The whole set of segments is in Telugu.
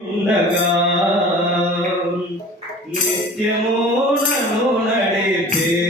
ఉండగా నిత్యము నన్ను నడిపే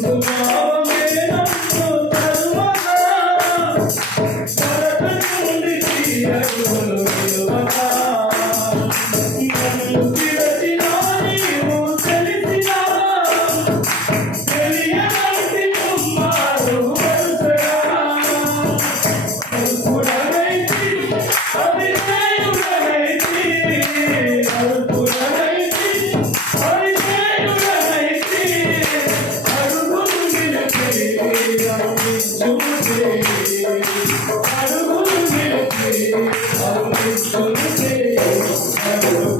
Kumar. Deus, é Deus.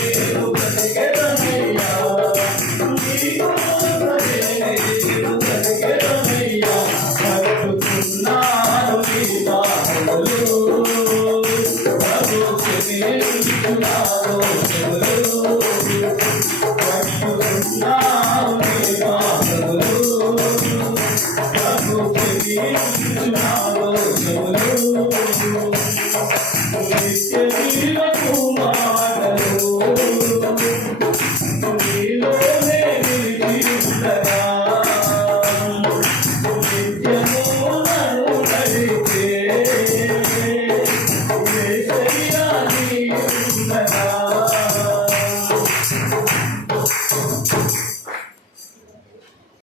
వేడుతున్నారో